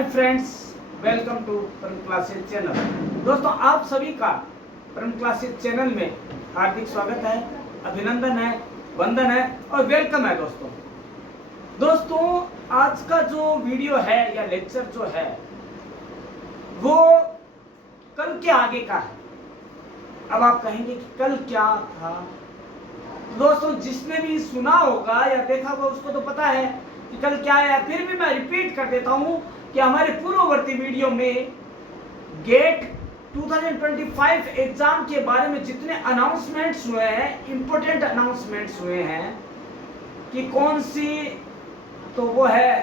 Hi friends, welcome to परम classes channel. दोस्तों, आप सभी का परम क्लासेस चैनल में हार्दिक स्वागत है, अभिनंदन है, वंदन है और वेलकम है। दोस्तों आज का जो वीडियो है या लेक्चर जो है वो कल के आगे का है। अब आप कहेंगे कि कल क्या था। दोस्तों, जिसने भी सुना होगा या देखा होगा उसको तो पता है कि कल क्या है। फिर भी मैं रिपीट कर देता हूं कि हमारे पूर्ववर्ती वीडियो में गेट 2025 एग्जाम के बारे में जितने अनाउंसमेंट्स हुए हैं, इंपॉर्टेंट अनाउंसमेंट्स हुए हैं कि कौन सी, तो वो है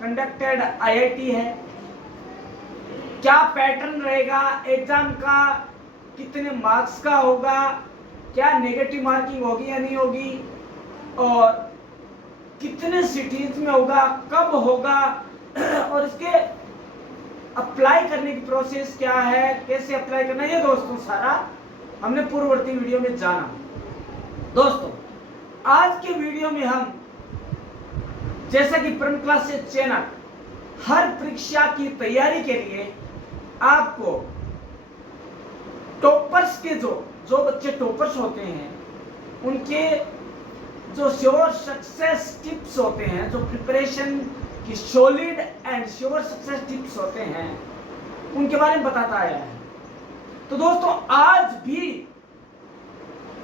कंडक्टेड आईआईटी है, क्या पैटर्न रहेगा एग्जाम का, कितने मार्क्स का होगा, क्या नेगेटिव मार्किंग होगी या नहीं होगी, और कितने सिटीज में होगा, कब होगा, और इसके अप्लाई करने की प्रोसेस क्या है, कैसे अप्लाई करना है, ये दोस्तों सारा हमने पूर्ववर्ती वीडियो में जाना। दोस्तों आज के वीडियो में हम, जैसा कि परम क्लासेस चैनल हर परीक्षा की तैयारी के लिए आपको टॉपर्स के जो बच्चे टॉपर्स होते हैं उनके जो श्योर सक्सेस टिप्स होते हैं, जो प्रिपरेशन की solid and sure success tips होते हैं, उनके बारे में बताता आया है। तो दोस्तों आज भी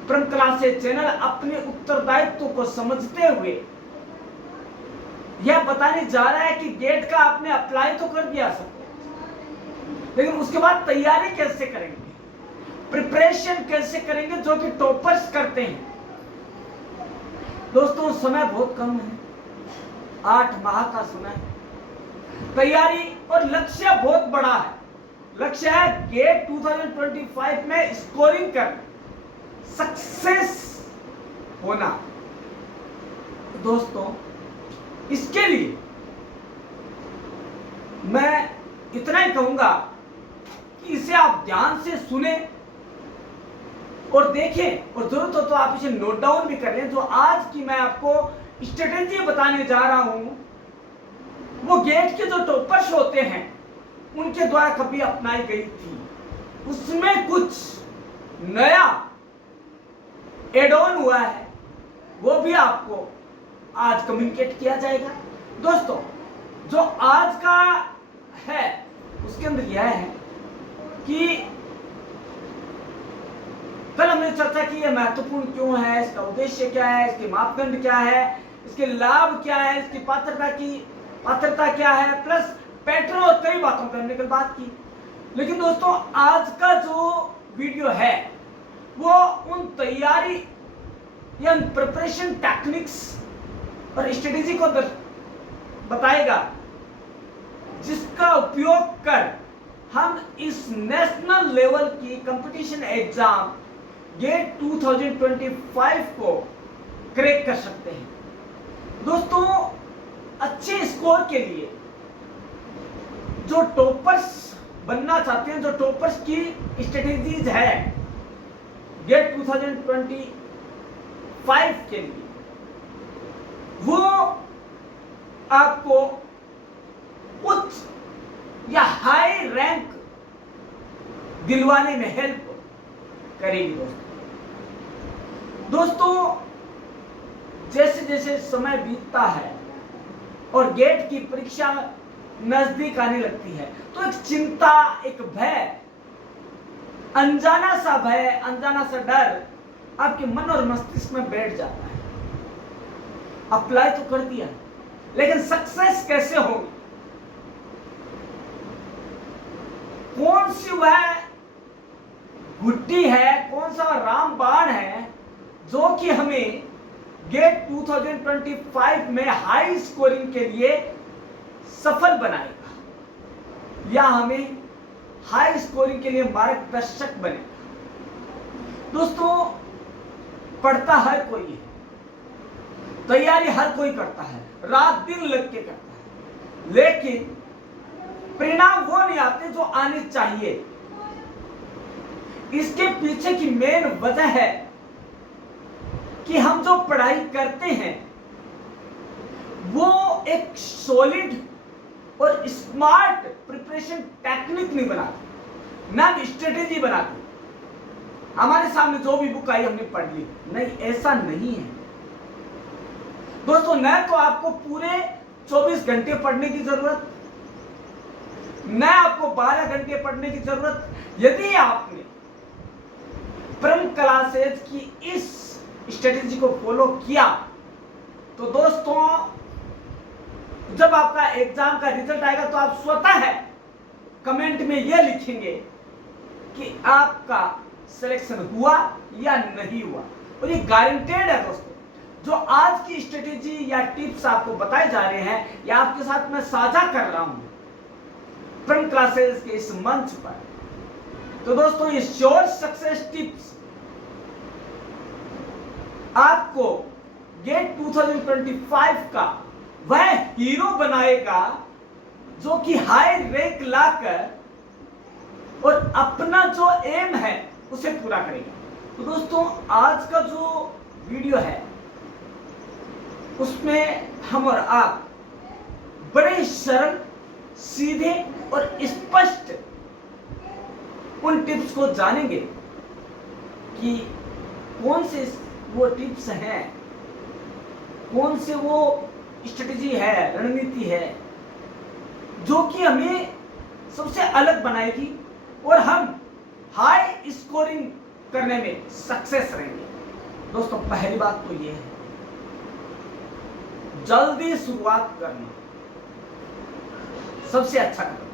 परम क्लासेस चैनल अपने उत्तरदायित्व को समझते हुए यह बताने जा रहा है कि गेट का आपने अप्लाई तो कर दिया सब, लेकिन उसके बाद तैयारी कैसे करेंगे, प्रिपरेशन कैसे करेंगे, जो कि टॉपर्स करते हैं। दोस्तों समय बहुत कम है, 8 माह का समय, तैयारी और लक्ष्य बहुत बड़ा है। लक्ष्य है गेट 2025 में स्कोरिंग कर सक्सेस होना। दोस्तों इसके लिए मैं इतना ही कहूंगा कि इसे आप ध्यान से सुने और देखें, और जरूरत हो तो आप इसे नोट डाउन भी कर लें। जो आज की मैं आपको स्ट्रेटेजी बताने जा रहा हूं वो गेट के जो टॉपर्स होते हैं उनके द्वारा कभी अपनाई गई थी, उसमें कुछ नया एड ऑन हुआ है, वो भी आपको आज कम्युनिकेट किया जाएगा। दोस्तों जो आज का है उसके अंदर यह है कि कल हमने चर्चा की है महत्वपूर्ण क्यों है, इसका उद्देश्य क्या है, इसके मापदंड क्या है, इसके लाभ क्या है, इसकी पात्रता क्या है, प्लस पैटर्न और कई बातों पर हमने कल बात की। लेकिन दोस्तों आज का जो वीडियो है वो उन तैयारी या प्रिपरेशन टेक्निक्स और स्ट्रेटेजी को बताएगा जिसका उपयोग कर हम इस नेशनल लेवल की कंपटीशन एग्जाम गेट 2025 को क्रैक कर सकते हैं। दोस्तों अच्छे स्कोर के लिए जो टॉपर्स बनना चाहते हैं, जो टॉपर्स की स्ट्रेटेजीज है गेट 2025 के लिए, वो आपको उच्च या हाई रैंक दिलवाने में हेल्प करेगी। दोस्तों जैसे जैसे समय बीतता है और गेट की परीक्षा नजदीक आने लगती है तो एक चिंता, एक भय, अनजाना सा भय, अनजाना सा डर आपके मन और मस्तिष्क में बैठ जाता है। अप्लाई तो कर दिया लेकिन सक्सेस कैसे होगी, कौन सी वह गुड्डी है, कौन सा रामबाण है जो कि हमें गेट 2025 में हाई स्कोरिंग के लिए सफल बनाएगा या हमें हाई स्कोरिंग के लिए मार्गदर्शक बनेगा। दोस्तों पढ़ता हर कोई है, तैयारी हर कोई करता है, रात दिन लग के करता है, लेकिन परिणाम वो नहीं आते जो आने चाहिए। इसके पीछे की मेन वजह है कि हम जो पढ़ाई करते हैं वो एक सॉलिड और स्मार्ट प्रिपरेशन टेक्निक नहीं बनाते, ना स्ट्रेटेजी बनाते। हमारे सामने जो भी बुक आई हमने पढ़ ली, नहीं, ऐसा नहीं है दोस्तों। न तो आपको पूरे 24 घंटे पढ़ने की जरूरत, न आपको 12 घंटे पढ़ने की जरूरत। यदि आपने परम क्लासेज की इस स्ट्रेटेजी को फॉलो किया तो दोस्तों जब आपका एग्जाम का रिजल्ट आएगा तो आप स्वतः है कमेंट में यह लिखेंगे कि आपका सिलेक्शन हुआ या नहीं हुआ। और ये गारंटेड है दोस्तों। जो आज की स्ट्रेटेजी या टिप्स आपको बताए जा रहे हैं या आपके साथ मैं साझा कर रहा हूं परम क्लासेस के इस मंच पर, तो दोस्तों ये श्योर सक्सेस टिप्स आपको गेट 2025 का वह हीरो बनाएगा जो कि हाई रैंक लाकर और अपना जो एम है उसे पूरा करेगा। तो दोस्तों आज का जो वीडियो है उसमें हम और आप बड़े सरल, सीधे और स्पष्ट उन टिप्स को जानेंगे कि कौन से वो टिप्स हैं, कौन से वो स्ट्रेटेजी है, रणनीति है जो कि हमें सबसे अलग बनाएगी और हम हाई स्कोरिंग करने में सक्सेस रहेंगे। दोस्तों पहली बात तो ये है, जल्दी शुरुआत करना सबसे अच्छा कदम।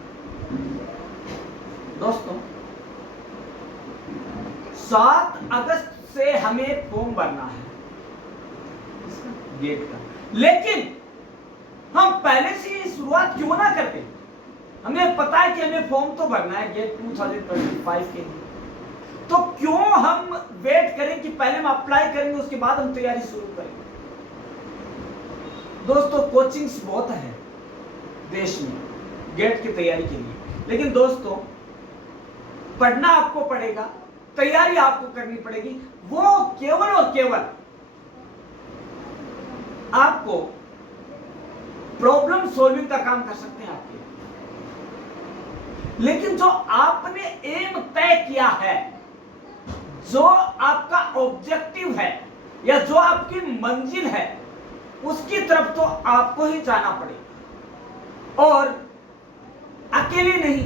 दोस्तों 7 अगस्त से हमें फॉर्म भरना है गेट का, लेकिन हम पहले से ही शुरुआत क्यों ना करते? हमें पता है कि हमें फॉर्म तो भरना है गेट 2025 के लिए, तो क्यों हम वेट करें कि पहले हम अप्लाई करेंगे उसके बाद हम तैयारी शुरू करेंगे? दोस्तों कोचिंग्स बहुत है देश में गेट की तैयारी के लिए, लेकिन दोस्तों पढ़ना आपको पड़ेगा, तैयारी आपको करनी पड़ेगी। वो केवल और केवल आपको प्रॉब्लम सॉल्विंग का काम कर सकते हैं आपके, लेकिन जो आपने एम तय किया है, जो आपका ऑब्जेक्टिव है या जो आपकी मंजिल है, उसकी तरफ तो आपको ही जाना पड़ेगा और अकेले नहीं,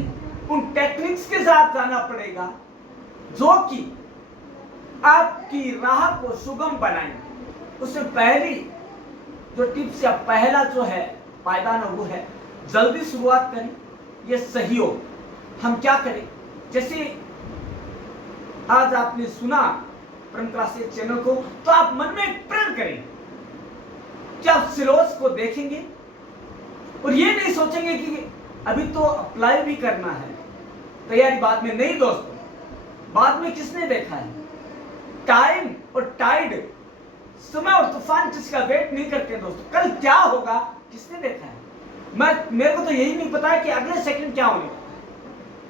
उन टेक्निक्स के साथ जाना पड़ेगा जो कि आपकी राह को सुगम बनाएंगे। उससे पहली जो टिप्स या पहला जो है पायदान वो है जल्दी शुरुआत करें। ये सही हो, हम क्या करें? जैसे आज आपने सुना परम क्लासेस चैनल को, तो आप मन में एक प्रण करें कि आप सिलेबस को देखेंगे और ये नहीं सोचेंगे कि अभी तो अप्लाई भी करना है, तैयारी बाद में। नहीं दोस्तों, बाद में किसने देखा है? टाइम और टाइड, समय और तूफान जिसका वेट नहीं करते दोस्तों। कल क्या होगा किसने देखा है? मेरे को तो यही नहीं पता है कि अगले सेकंड क्या होने वाला,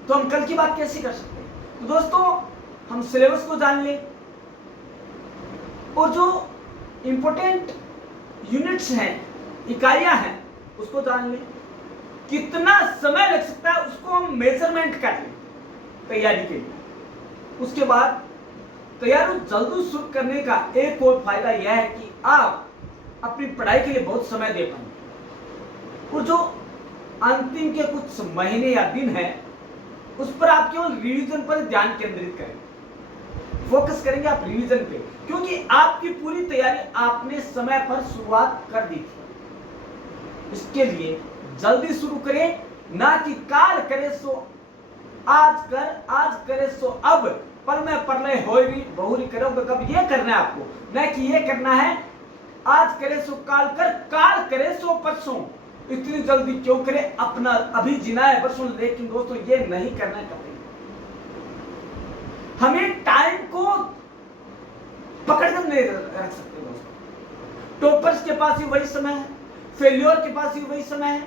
तो हम कल की बात कैसे कर सकते हैं? तो दोस्तों हम सिलेबस को जान लें और जो इंपॉर्टेंट यूनिट्स हैं, इकाइयां हैं, उसको जान लें। कितना समय लग सकता है उसको हम मेजरमेंट कर लें तैयारी के लिए। उसके बाद तैयारी जल्दी शुरू करने का एक और फायदा यह है कि आप अपनी पढ़ाई के लिए बहुत समय दे पाएंगे और जो अंतिम के कुछ महीने या दिन है उस पर आप केवल रिवीजन पर ध्यान केंद्रित करेंगे, फोकस करेंगे आप रिवीजन पे, क्योंकि आपकी पूरी तैयारी आपने समय पर शुरुआत कर दी थी। इसके लिए जल्दी शुरू करें, ना कि काल करे सो आज कर, आज करे सो अब, पर मैं परले होई बहुरी करोगे कब। ये करना है आपको, न कि ये करना है आज करे सो काल कर, काल करे सो परसों। इतनी जल्दी क्यों करे? अपना अभी जीना है परसों। लेकिन दोस्तों ये नहीं करना है कभी। हमें टाइम को पकड़कर नहीं रख सकते दोस्तों। टॉपर्स के पास ही वही समय है, फेल्योर के पास ही वही समय है,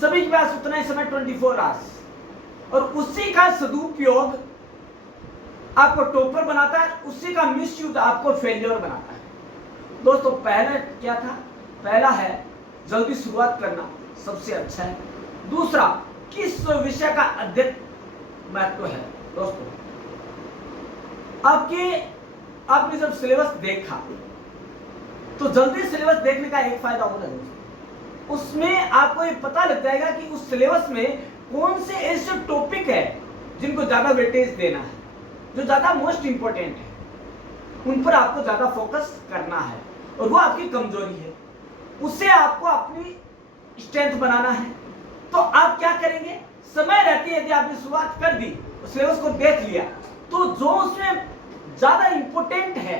सभी के पास उतना ही समय 24 आवर्स, और उसी का सदुपयोग आपको टॉपर बनाता है, उसी का मिसयूज आपको फेल्योर बनाता है। दोस्तों पहला क्या था? पहला है जल्दी शुरुआत करना, सबसे अच्छा है। दूसरा, किस विषय का अधिक महत्व है। दोस्तों, आपने जब सिलेबस देखा तो जल्दी सिलेबस देखने का एक फायदा और है दोस्तों, उसमें आपको ये पता लग जाएगा कि उस सिलेबस में कौन से ऐसे टॉपिक है जिनको ज्यादा वेटेज देना है, जो ज्यादा मोस्ट इंपॉर्टेंट है, उन पर आपको ज्यादा फोकस करना है और वो आपकी कमजोरी है, उससे आपको अपनी स्ट्रेंथ बनाना है। तो आप क्या करेंगे, समय रहते यदि आपने शुरुआत कर दी, सिलेबस को देख लिया, तो जो उसमें ज्यादा इंपॉर्टेंट है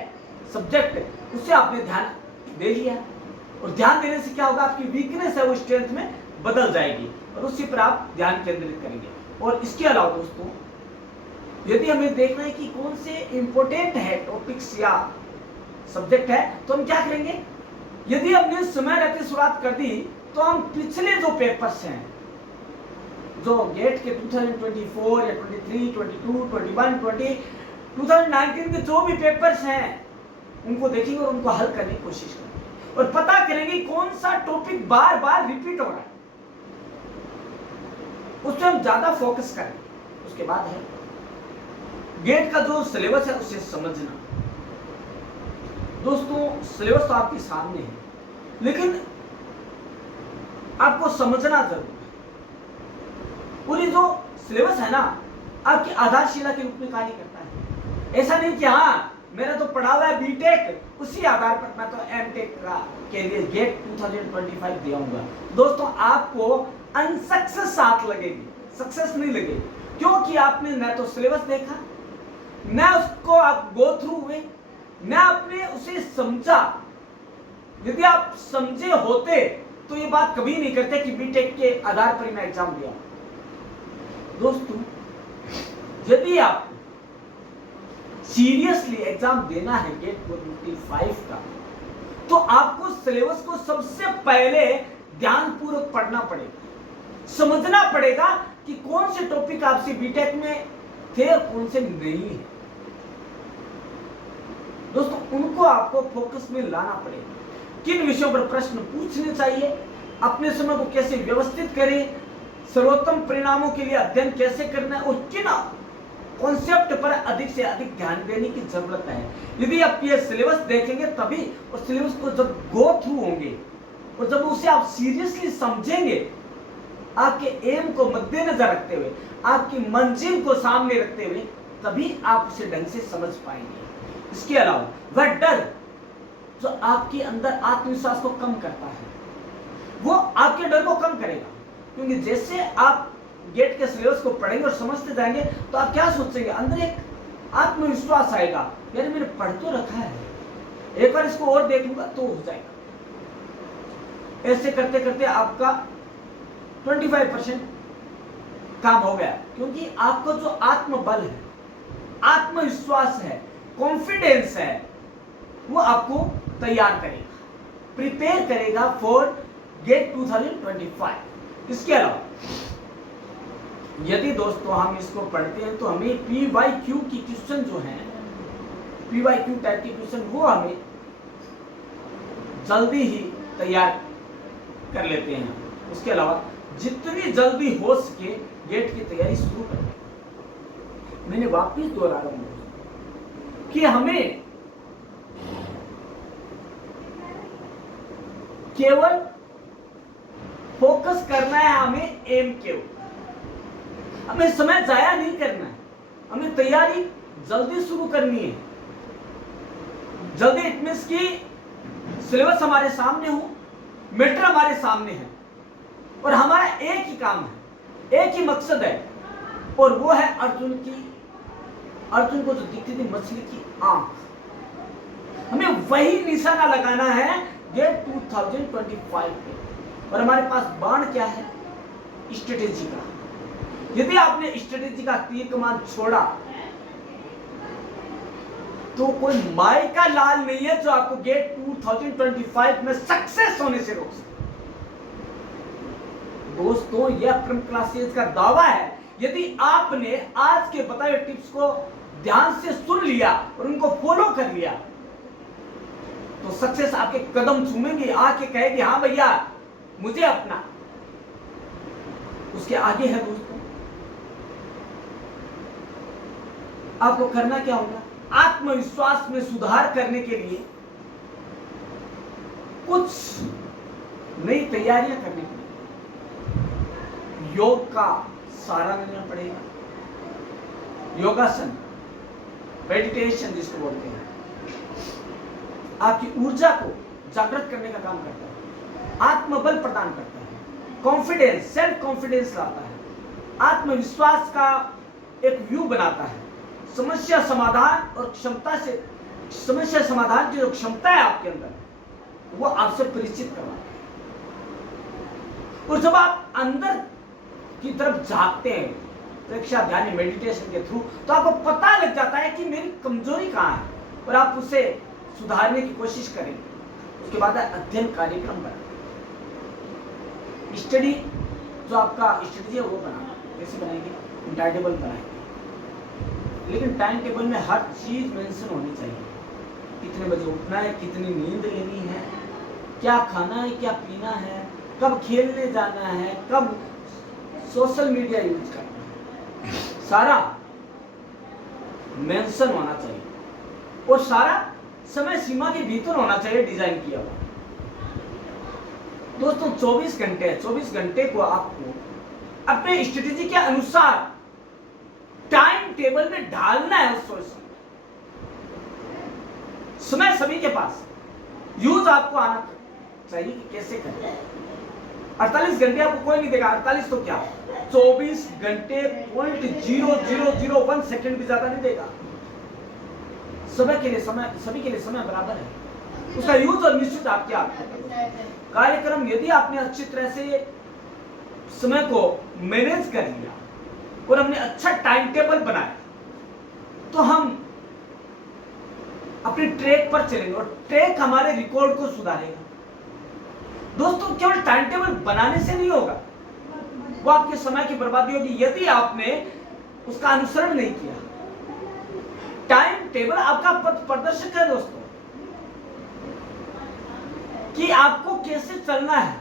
सब्जेक्ट, उससे आपने ध्यान दे लिया, और ध्यान देने से क्या होगा, आपकी वीकनेस है वो स्ट्रेंथ में बदल जाएगी और उसी पर आप ध्यान केंद्रित करेंगे। और इसके अलावा दोस्तों, यदि हमें देखना है कि कौन से इंपॉर्टेंट है टॉपिक्स या सब्जेक्ट है, तो हम क्या करेंगे, यदि हमने समय रहते शुरुआत कर दी, तो हम पिछले जो पेपर्स हैं, जो गेट के 2024 या 23, 22, 21, 20, 2019 के जो भी पेपर्स हैं, उनको देखेंगे और उनको हल करने की कोशिश करेंगे और पता करेंगे कौन सा टॉपिक बार बार रिपीट हो रहा है, उस पर हम ज्यादा फोकस करें। उसके बाद है गेट का जो सिलेबस है उसे समझना। दोस्तों, सिलेबस तो आपके सामने है, लेकिन आपको समझना जरूर है। पूरी जो सिलेबस है ना, आपकी आधारशिला के रूप में कार्य करता है। ऐसा नहीं कि हाँ मेरा तो पढ़ा हुआ है बीटेक, उसी आधार पर मैं तो एमटेक के लिए गेट 2025 दियाऊंगा। दोस्तों, आपको अनसक्सेस साथ लगेगी, सक्सेस नहीं लगेगी, क्योंकि आपने न तो सिलेबस देखा, न उसको आप गो थ्रू हुए, न आपने उसे समझा। यदि आप समझे होते तो ये बात कभी नहीं करते कि बीटेक के आधार पर ही मैं एग्जाम दिया। दोस्तों, यदि आप सीरियसली एग्जाम देना है गेट 25 का, तो आपको सिलेबस को सबसे पहले ध्यानपूर्वक पढ़ना पड़ेगा, समझना पड़ेगा कि कौन से टॉपिक आपसे बीटेक में थे और कौन से नहीं है। दोस्तों, उनको आपको फोकस में लाना पड़ेगा। किन विषयों पर प्रश्न पूछने चाहिए, अपने समय को कैसे व्यवस्थित करें, सर्वोत्तम परिणामों के लिए अध्ययन कैसे करना है और किन कॉन्सेप्ट पर अधिक से अधिक ध्यान देने की जरूरत है। यदि आप ये सिलेबस देखेंगे तभी, और सिलेबस को जब गो थ्रू होंगे और जब उसे आप सीरियसली समझेंगे, आपके एम को मद्देनजर रखते हुए, आपकी मंजिल को सामने रखते हुए, तभी आप उसे ढंग से समझ पाएंगे। इसके अलावा वह डर जो आपके अंदर आत्मविश्वास को कम करता है, वो आपके डर को कम करेगा। क्योंकि जैसे आप गेट के सिलेबस को पढ़ेंगे और समझते जाएंगे, तो आप क्या सोचेंगे, अंदर एक आत्मविश्वास आएगा, यार मैंने पढ़ तो रखा है, एक बार इसको और देख लूंगा तो हो जाएगा। ऐसे करते करते आपका 25% काम हो गया, क्योंकि आपका जो आत्मबल है, आत्मविश्वास है, कॉन्फिडेंस है, वो आपको तैयार करेगा, प्रिपेयर करेगा फॉर गेट 2025। इसके अलावा यदि दोस्तों हम इसको पढ़ते हैं, तो हमें PYQ की क्वेश्चन जो है, PYQ टाइप के क्वेश्चन, वो हमें जल्दी ही तैयार कर लेते हैं। उसके अलावा जितनी जल्दी हो सके गेट की तैयारी शुरू करें। मैंने वापिस दोहरा रहा हूं कि हमें केवल फोकस करना है, हमें एम के ऊपर, हमें समय जाया नहीं करना है, हमें तैयारी जल्दी शुरू करनी है। जल्दी इट मींस कि सिलेबस हमारे सामने हो, मैटर हमारे सामने है, और हमारा एक ही काम है, एक ही मकसद है, और वो है अर्जुन को जो दिखती थी मछली की आंख, हमें वही निशाना लगाना है गेट 2025 पे। और हमारे पास बाण क्या है, स्ट्रेटेजी का। यदि आपने स्ट्रेटेजी का तीर कमान छोड़ा, तो कोई माई का लाल नहीं है जो आपको गेट 2025 में सक्सेस होने से रोक सके। दोस्तों, यह प्रिम क्लासेस का दावा है। यदि आपने आज के बताए टिप्स को ध्यान से सुन लिया और उनको फॉलो कर लिया, तो सक्सेस आपके कदम चूमेंगे, आके कहेगी हाँ भैया मुझे अपना। उसके आगे है दोस्तों। आपको करना क्या होगा, आत्मविश्वास में सुधार करने के लिए कुछ नई तैयारियां करने के लिए योग का सहारा लेना पड़ेगा। योगासन, मेडिटेशन जिसको बोलते हैं, आपकी ऊर्जा को जागृत करने का काम करता है, आत्मबल प्रदान करता है, कॉन्फिडेंस, सेल्फ कॉन्फिडेंस लाता है, आत्मविश्वास का एक व्यू बनाता है, समस्या समाधान और क्षमता से, समस्या समाधान की जो क्षमता है आपके अंदर वो आपसे परिचित करवाता है। और जब आप अंदर की तरफ झांकते हैं प्रेक्षा ध्यान मेडिटेशन के थ्रू, तो आपको पता लग जाता है कि मेरी कमजोरी कहाँ है और आप उसे सुधारने की कोशिश करेंगे। उसके बाद अध्ययन कार्यक्रम बनाना, स्टडी जो आपका स्टडी है वो बनाना। कैसे बनाएंगे, टाइम टेबल बनाएंगे, लेकिन टाइम टेबल में हर चीज मेंशन होनी चाहिए। कितने बजे उठना है, कितनी नींद लेनी है, क्या खाना है, क्या पीना है, कब खेलने जाना है, कब सोशल मीडिया यूज करना है, सारा मेंशन होना चाहिए और सारा समय सीमा के भीतर होना चाहिए डिजाइन किया हुआ। दोस्तों 24 घंटे है, 24 घंटे को आपको अपने स्ट्रेटेजी के अनुसार टाइम टेबल में ढालना है। उस समय सभी के पास, यूज आपको आना चाहिए कि कैसे करें। 48 घंटे आपको कोई नहीं देगा, 48 तो क्या 24 घंटे 0.0001 सेकंड भी ज्यादा नहीं देगा। समय के लिए समय, सभी के लिए समय बराबर है, उसका यूज और निश्चित आपके हाथ में। कार्यक्रम यदि आपने अच्छी तरह से समय को मैनेज कर लिया और हमने अच्छा टाइम टेबल बनाया तो हम अपने ट्रैक पर चलेंगे और ट्रैक हमारे रिकॉर्ड को सुधारेगा। दोस्तों केवल टाइम टेबल बनाने से नहीं होगा, वो आपके समय की बर्बादी होगी यदि आपने उसका अनुसरण नहीं किया। टाइम टेबल आपका पथ प्रदर्शक है दोस्तों, कि आपको कैसे चलना है,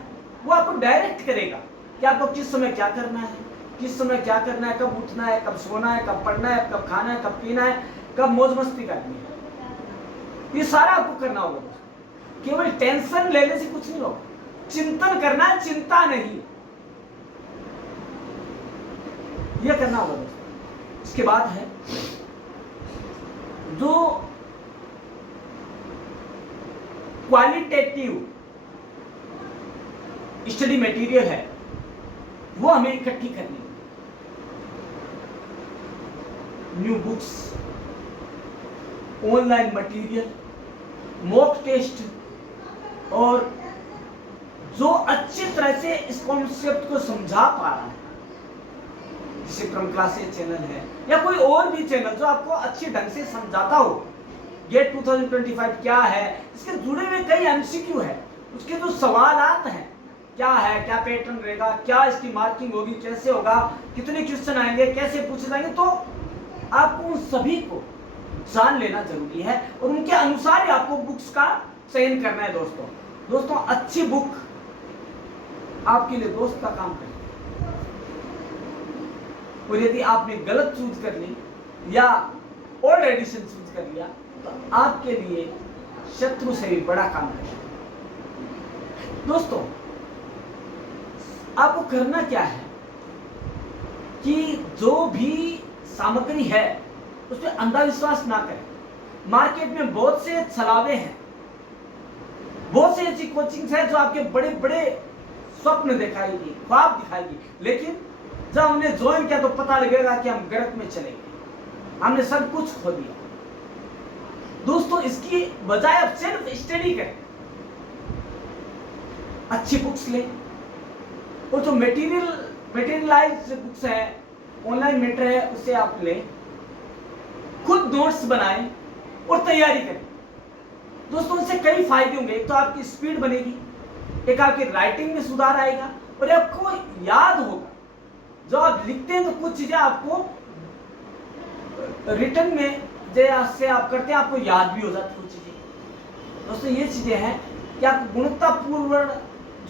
वो आपको डायरेक्ट करेगा कि आपको किस समय क्या करना है, किस समय क्या करना है, कब उठना है, कब सोना है, कब पढ़ना है, कब खाना है, कब पीना है, कब मौज मस्ती करनी है। ये सारा आपको करना होगा दोस्तों। केवल टेंशन लेने से कुछ नहीं होगा, चिंतन करना है, चिंता नहीं, यह करना होगा दोस्तों। इसके बाद है जो क्वालिटेटिव स्टडी मटेरियल है वो हमें इकट्ठी करनी है। New books, online material, mock test, और जो अच्छी तरह से इस कॉन्सेप्ट को समझा पा रहा है, जैसे परम क्लासेस चैनल है या कोई और भी चैनल जो आपको अच्छे ढंग से समझाता हो। गेट 2025 क्या है, इसके जुड़े हुए कई एमसीक्यू है, उसके जो सवालात हैं, क्या है, क्या पैटर्न रहेगा, क्या इसकी मार्किंग होगी, कैसे होगा, कितने क्वेश्चन आएंगे, कैसे पूछे जाएंगे, तो आपको उन सभी को जान लेना जरूरी है और उनके अनुसार ही आपको बुक्स का चयन करना है दोस्तों। दोस्तों अच्छी बुक आपके लिए दोस्त का काम करेगी, और यदि आपने गलत चूज कर ली या ओल्ड एडिशन चूज कर लिया तो आपके लिए शत्रु से भी बड़ा काम करेगा। दोस्तों आपको करना क्या है कि जो भी सामग्री है उस पर अंधविश्वास ना करें। मार्केट में बहुत से छलावे हैं, बहुत सी ऐसी कोचिंग्स हैं जो आपके बड़े बड़े स्वप्न दिखाएगी, ख्वाब दिखाएगी, लेकिन जब हमने ज्वाइन किया तो पता लगेगा कि हम गर्त में चलेंगे, हमने सब कुछ खो दिया। दोस्तों इसकी बजाय आप सिर्फ स्टडी करें, अच्छी बुक्स लें, और जो मटेरियलाइज्ड बुक्स है, ऑनलाइन मैटर है, उसे आप लें, खुद नोट्स बनाएं और तैयारी करें। दोस्तों इससे कई फायदे होंगे। एक तो आपकी स्पीड बनेगी, एक आपकी राइटिंग में सुधार आएगा, और आपको याद होगा। जो आप लिखते हैं तो कुछ चीजें आपको रिटर्न में जैसे आप करते हैं आपको याद भी हो जाती है कुछ चीजें। दोस्तों ये चीजें हैं कि आपको गुणवत्तापूर्ण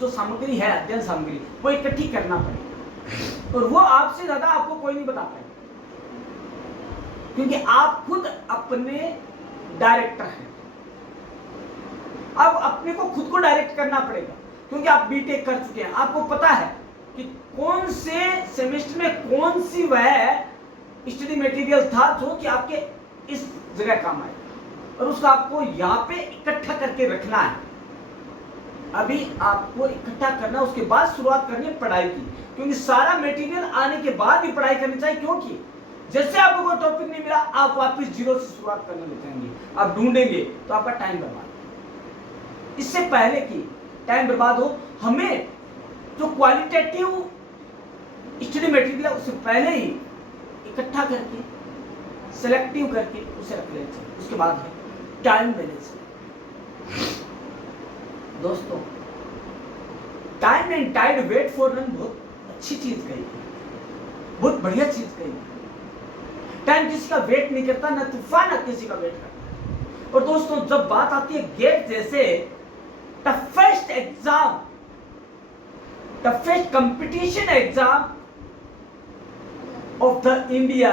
जो सामग्री है, अध्ययन सामग्री, वो इकट्ठी करना पड़ेगा। और वो आपसे ज्यादा आपको कोई नहीं बता पाएगा, क्योंकि आप खुद अपने डायरेक्टर हैं। अब अपने को खुद को डायरेक्ट करना पड़ेगा, क्योंकि आप बीटेक कर चुके हैं, आपको पता है कि कौन से सेमेस्टर में कौन सी वह स्टडी मटेरियल था जो कि आपके इस जगह काम आए, और उसको आपको यहाँ पे इकट्ठा करके रखना है। अभी आपको इकट्ठा करना, उसके बाद शुरुआत करनी है पढ़ाई की, क्योंकि सारा मटेरियल आने के बाद ही पढ़ाई करनी चाहिए। क्योंकि जैसे आपको कोई टॉपिक नहीं मिला, आप वापस जीरो से शुरुआत करने लग जाएंगे, आप ढूंढेंगे तो आपका टाइम बर्बाद। इससे पहले कि टाइम बर्बाद हो, हमें जो क्वालिटेटिव स्टडी मटेरियल है उससे पहले ही इकट्ठा करके सेलेक्टिव करके उसे रख लेना चाहिए। उसके बाद है टाइम मैनेजमेंट। दोस्तों, time and tide wait for run बहुत अच्छी चीज कही है, बहुत बढ़िया चीज कही है। टाइम किसी का वेट नहीं करता, ना तूफान ना किसी का वेट करता। और दोस्तों, जब बात आती है गेट जैसे toughest exam, toughest competition exam of the India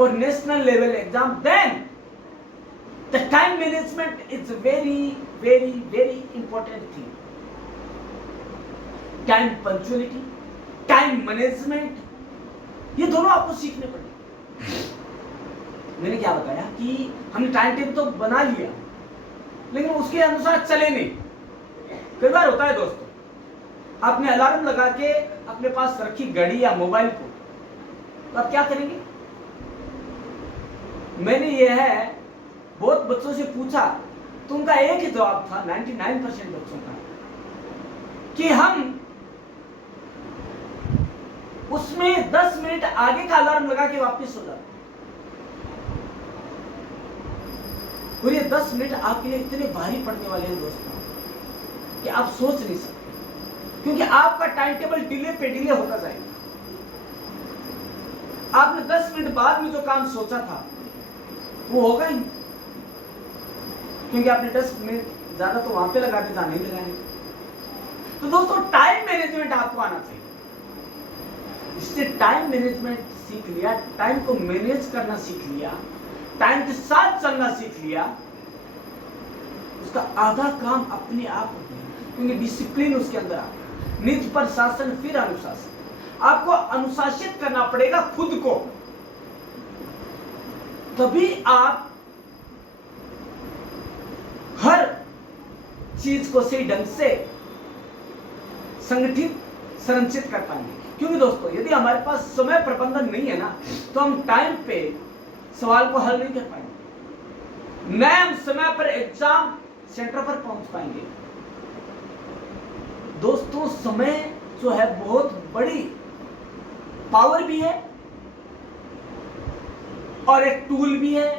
और national level exam, then the time management is very very very important thing. Time punctuality, time management, ये दोनों आपको सीखने पड़ेंगे। मैंने क्या बताया कि हमने टाइम टेबल तो बना लिया, लेकिन उसके अनुसार चले नहीं। कई बार होता है दोस्तों, आपने अलार्म लगा के अपने पास रखी घड़ी या मोबाइल को, तो आप क्या करेंगे? मैंने यह है बहुत बच्चों से पूछा, तो उनका एक ही जवाब था, 99% बच्चों का, कि हम उसमें 10 मिनट आगे का अलार्म लगा के वापस सो जाते। और ये 10 मिनट आपके लिए इतने भारी पड़ने वाले हैं दोस्तों कि आप सोच नहीं सकते, क्योंकि आपका टाइम टेबल डिले पे डिले होता जाएगा। आपने 10 मिनट बाद में जो काम सोचा था वो होगा ही, क्योंकि आपने 10 मिनट ज्यादा तो वहां पे लगा दिया था, नहीं लगाने। तो दोस्तों, टाइम मैनेजमेंट आपको आना चाहिए। इससे टाइम मैनेजमेंट सीख लिया, टाइम को मैनेज करना सीख लिया, टाइम के साथ चलना सीख लिया, उसका आधा काम अपने आप हो गया, क्योंकि डिसिप्लिन उसके अंदर आता है। निज पर शासन, फिर अनुशासन। आपको अनुशासित करना पड़ेगा खुद को, तभी आप हर चीज को सही ढंग से संगठित संरचित कर पाएंगे। क्योंकि दोस्तों, यदि हमारे पास समय प्रबंधन नहीं है ना, तो हम टाइम पे सवाल को हल नहीं कर पाएंगे, न हम समय पर एग्जाम सेंटर पर पहुंच पाएंगे। दोस्तों, समय जो है बहुत बड़ी पावर भी है और एक टूल भी है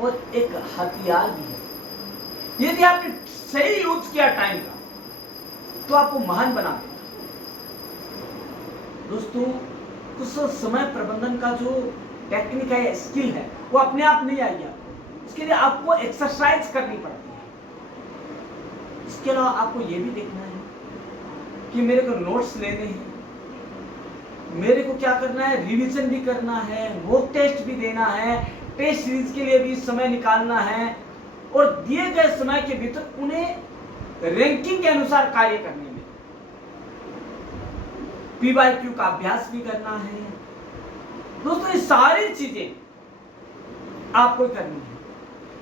और एक हथियार भी है। यदि आपने सही यूज किया टाइम का, तो आपको महान बना देगा। दोस्तों, कुछ समय प्रबंधन का जो टेक्निक है, स्किल है, वो अपने आप नहीं आएगी आपको, उसके लिए आपको एक्सरसाइज करनी पड़ती है। इसके अलावा आपको ये भी देखना है कि मेरे को नोट्स लेने हैं, मेरे को क्या करना है, रिवीजन भी करना है, मॉक टेस्ट भी देना है, टेस्ट सीरीज के लिए भी समय निकालना है, और दिए गए समय के भीतर उन्हें रैंकिंग के अनुसार कार्य करने में PYQ का अभ्यास भी करना है। दोस्तों, ये सारी चीजें आपको करनी है,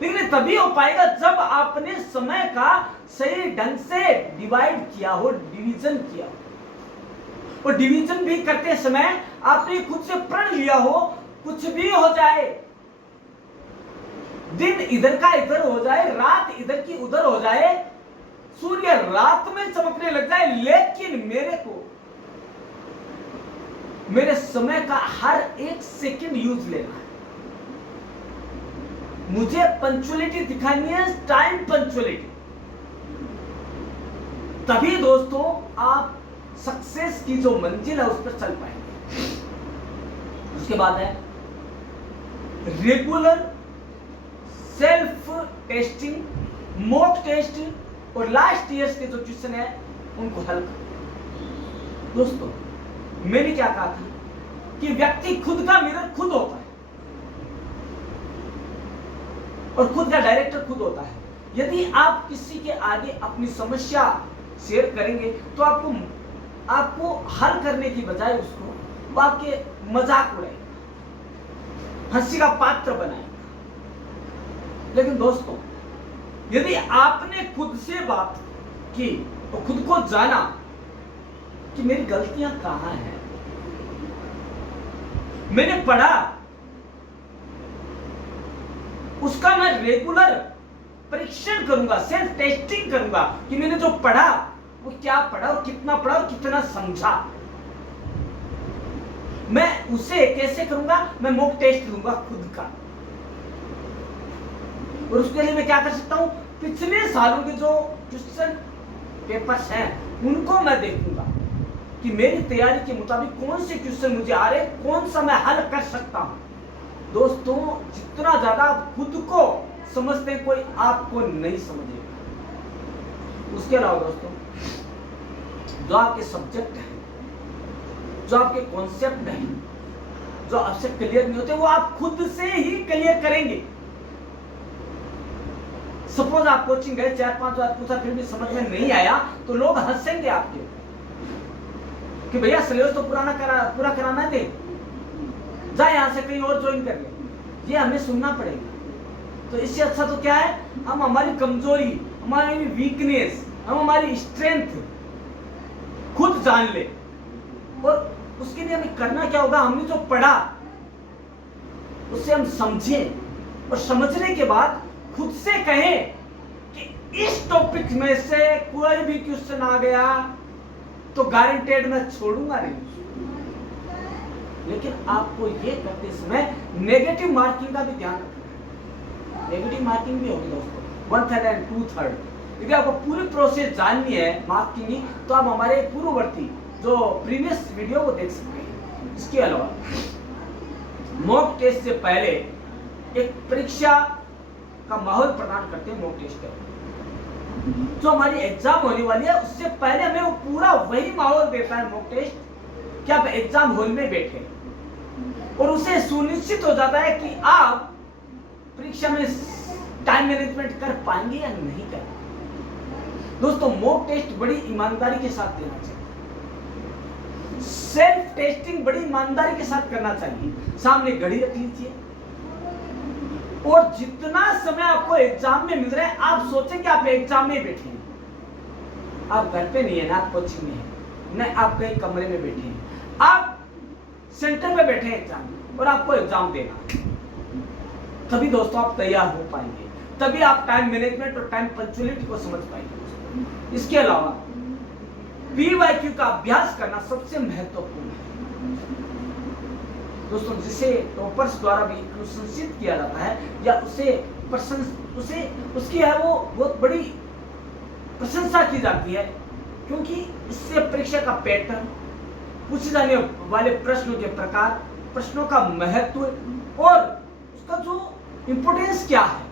लेकिन तभी हो पाएगा जब आपने समय का सही ढंग से डिवाइड किया हो, डिवीजन किया हो। और डिवीजन भी करते समय आपने खुद से प्रण लिया हो, कुछ भी हो जाए, दिन इधर का इधर हो जाए, रात इधर की उधर हो जाए, सूर्य रात में चमकने लग जाए, लेकिन मेरे को मेरे समय का हर एक सेकंड यूज लेना है। मुझे पंक्चुअलिटी दिखानी है, टाइम पंक्चुअलिटी। तभी दोस्तों आप सक्सेस की जो मंजिल है उस पर चल पाएंगे। उसके बाद है regular self testing, mock test, और लास्ट ईयर्स के जो क्वेश्चन है उनको हल करो। दोस्तों मैंने क्या कहा था कि व्यक्ति खुद का मिरर खुद होता है और खुद का डायरेक्टर खुद होता है। यदि आप किसी के आगे अपनी समस्या शेयर करेंगे तो आपको हल करने की बजाय उसको वो आपके मजाक उड़ाएगा, हंसी का पात्र बनाएगा। लेकिन दोस्तों यदि आपने खुद से बात की और खुद को जाना कि मेरी गलतियां कहां हैं, मैंने पढ़ा, उसका मैं रेगुलर परीक्षण करूंगा, सेल्फ टेस्टिंग करूंगा कि मैंने जो पढ़ा वो क्या पढ़ा और कितना पढ़ा और कितना समझा। मैं उसे कैसे करूंगा, मैं मॉक टेस्ट लूंगा खुद का। और उसके लिए मैं क्या कर सकता हूं, पिछले सालों के जो क्वेश्चन पेपर्स हैं उनको मैं देखूंगा कि मेरी तैयारी के मुताबिक कौन से क्वेश्चन मुझे आ रहे, कौन सा मैं हल कर सकता हूं। दोस्तों जितना ज्यादा आप खुद को समझते हैं कोई आपको नहीं समझेगा। उसके अलावा दोस्तों जो आपके सब्जेक्ट है, जो आपके कॉन्सेप्ट है, जो आपसे क्लियर नहीं होते वो आप खुद से ही क्लियर करेंगे। सपोज आप कोचिंग गए, 4-5 बार पूछा फिर भी समझ में नहीं आया तो लोग हंसेंगे आपके कि भैया सिलेबस तो पूरा कराना दे, जाए यहां से कहीं और ज्वाइन कर ले। ये हमें सुनना पड़ेगा। तो इससे अच्छा तो क्या है, हम हमारी कमजोरी, हमारी वीकनेस, हम हमारी स्ट्रेंथ खुद जान ले। और उसके लिए हमें करना क्या होगा, हमने जो पढ़ा उससे हम समझें और समझने के बाद खुद से कहें कि इस टॉपिक में से कोई भी क्वेश्चन आ गया तो गारंटेड मैं छोड़ूंगा नहीं। लेकिन आपको ये करते समय नेगेटिव मार्किंग का भी ध्यान रखना है। नेगेटिव मार्किंग भी होगी दोस्तों, 1/3 एंड 2/3। यदि आपको पूरी प्रोसेस जाननी है मार्किंग की तो आप हमारे पूर्ववर्ती जो प्रीवियस वीडियो को देख सकते हैं। इसके अलावा मॉक टेस्ट से पहले एक परीक्षा का माहौल प्रदान करते हैं मॉक टेस्ट का। जो हमारी एग्जाम होने वाली है उससे पहले हमें वो पूरा वही माहौल देता है मॉक टेस्ट कि आप एग्जाम हॉल में बैठे और उसे सुनिश्चित हो जाता है कि आप परीक्षा में टाइम मैनेजमेंट कर पाएंगे या नहीं कर पाएंगे। दोस्तों मॉक टेस्ट बड़ी ईमानदारी के साथ देना चाहिए। सेल्फ टेस्टिंग बड़ी ईमानदारी के साथ करना चाहिए। सामने घड़ी रख लीजिए और जितना समय आपको एग्जाम में मिल रहा है आप सोचें कि आप एग्जाम में बैठे हैं, आप घर पे नहीं है ना, आप कोचिंग में है ना, आप कहीं कमरे में बैठे हैं, आप सेंटर पे बैठे हैं एग्जाम में और आपको एग्जाम देना। तभी दोस्तों आप तैयार हो पाएंगे, तभी आप टाइम मैनेजमेंट और टाइम पंक्चुअलिटी को समझ पाएंगे। इसके अलावा PYQ का अभ्यास करना सबसे महत्वपूर्ण है दोस्तों, जिसे टॉपर्स द्वारा भी प्रशंसित किया जाता है या उसकी है वो बहुत बड़ी प्रशंसा की जाती है, क्योंकि इससे परीक्षा का पैटर्न, पूछे जाने वाले प्रश्नों के प्रकार, प्रश्नों का महत्व और उसका जो इंपोर्टेंस क्या है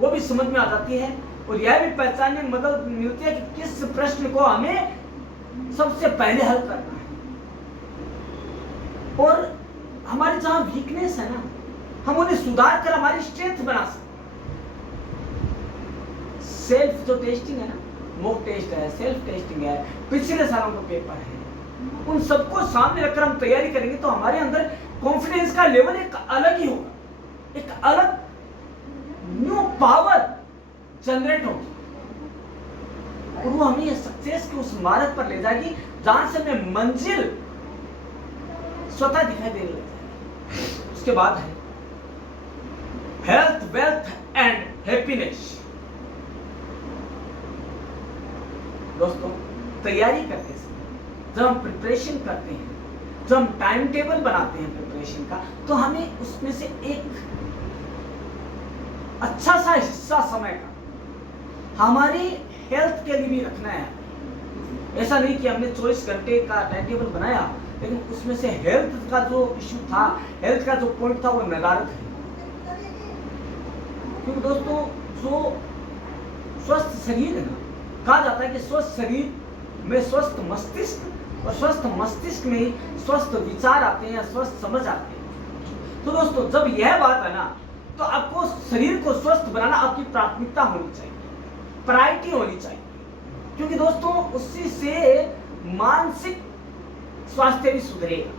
वो भी समझ में आ जाती है। और यह भी पहचानने में मदद मिलती है कि किस प्रश्न को हमें सबसे पहले हल करना है और हमारी जहां वीकनेस है ना, हम उन्हें सुधार कर हमारी स्ट्रेंथ बना सकते हैं। सेल्फ जो टेस्टिंग है ना, मॉक टेस्ट है, सेल्फ टेस्टिंग है, पिछले सालों का पेपर है, उन सबको सामने रखकर हम तैयारी करेंगे तो हमारे अंदर कॉन्फिडेंस का लेवल एक अलग ही होगा, एक अलग न्यू पावर जनरेट होगी और वो हमें सक्सेस के उस मार्ग पर ले जाएगी जहां से हमें मंजिल स्वतः दिखाई देने लग जाएगी। उसके बाद है हेल्थ, वेल्थ एंड हैप्पीनेस। दोस्तों तैयारी करते समय जब हम प्रिपरेशन करते हैं, जब हम टाइम टेबल बनाते हैं प्रिपरेशन का, तो हमें उसमें से एक अच्छा सा हिस्सा समय का हमारी हेल्थ के लिए भी रखना है। ऐसा नहीं कि हमने 24 घंटे का टाइम टेबल बनाया लेकिन उसमें से हेल्थ का जो इश्यू था, हेल्थ का जो पॉइंट था वो नदारद है। क्योंकि दोस्तों जो स्वस्थ शरीर है ना, कहा जाता है कि स्वस्थ शरीर में स्वस्थ मस्तिष्क और स्वस्थ मस्तिष्क में ही स्वस्थ विचार आते हैं या स्वस्थ समझ आते हैं। तो दोस्तों जब यह बात है ना, तो आपको शरीर को स्वस्थ बनाना आपकी प्राथमिकता होनी चाहिए, प्रायोरिटी होनी चाहिए, क्योंकि दोस्तों उसी से मानसिक स्वास्थ्य भी सुधरेगा।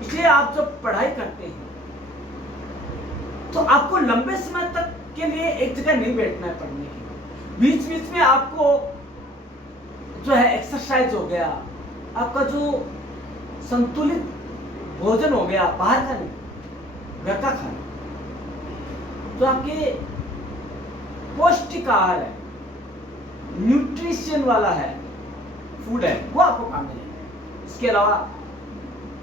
इसलिए आप जब पढ़ाई करते हैं तो आपको लंबे समय तक के लिए एक जगह नहीं बैठना है पढ़ने के लिए। बीच बीच में आपको जो है एक्सरसाइज हो गया, आपका जो संतुलित भोजन हो गया, बाहर का नहीं, घर का खाना, जो आपके पौष्टिक आहार है, न्यूट्रिशन वाला है, फूड है, वो आपको काम मिलेगा। इसके अलावा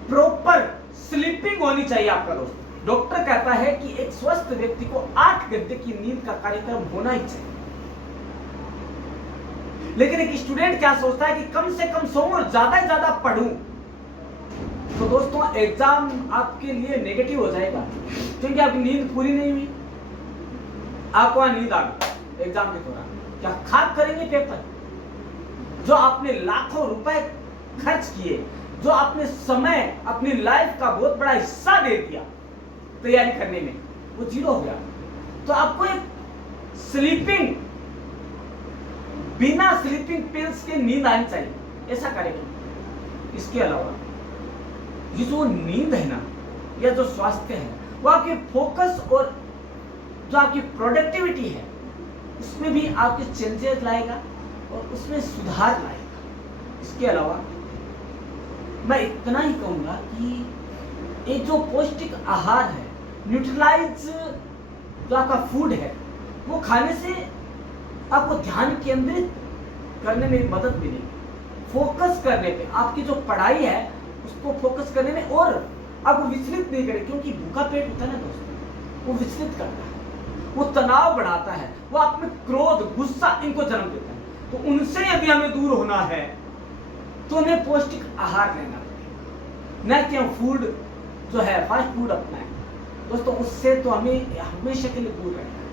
प्रॉपर स्लीपिंग होनी चाहिए आपका दोस्त। डॉक्टर कहता है कि एक स्वस्थ व्यक्ति को 8 घंटे की नींद का कार्यक्रम होना ही चाहिए। लेकिन एक स्टूडेंट क्या सोचता है कि कम से कम सोऊं और ज्यादा से ज्यादा पढ़ूं। तो दोस्तों एग्जाम आपके लिए नेगेटिव हो जाएगा, क्योंकि आपकी नींद पूरी नहीं हुई, आपको नींद आ गई एग्जाम के दौरान, क्या खाक करेंगे पेपर? जो आपने लाखों रुपए खर्च किए, जो आपने समय अपनी लाइफ का बहुत बड़ा हिस्सा दे दिया तैयारी करने में, वो जीरो हो गया। तो आपको एक स्लीपिंग, बिना स्लीपिंग पिल्स के नींद आनी चाहिए, ऐसा कार्यक्रम। इसके अलावा ये जो नींद है ना, या जो स्वास्थ्य है, वो आपके फोकस और जो आपकी प्रोडक्टिविटी है उसमें भी आपके चेंजेस लाएगा और उसमें सुधार लाएगा। इसके अलावा मैं इतना ही कहूंगा कि एक जो पौष्टिक आहार है, न्यूट्रलाइज जो आपका फूड है, वो खाने से आपको ध्यान केंद्रित करने में मदद मिलेगी, फोकस करने पे, आपकी जो पढ़ाई है उसको फोकस करने में, और आपको विचलित नहीं करे, क्योंकि भूखा पेट होता है ना दोस्तों, वो विचलित करता है, वो तनाव बढ़ाता है, वो आप में क्रोध, गुस्सा इनको जन्म देता है। तो उनसे यदि हमें दूर होना है तो हमें पौष्टिक आहार लेना पड़ेगा, न कि हम फूड जो है फास्ट फूड अपनाएं दोस्तों। उससे तो हमें हमेशा के लिए दूर रहना है।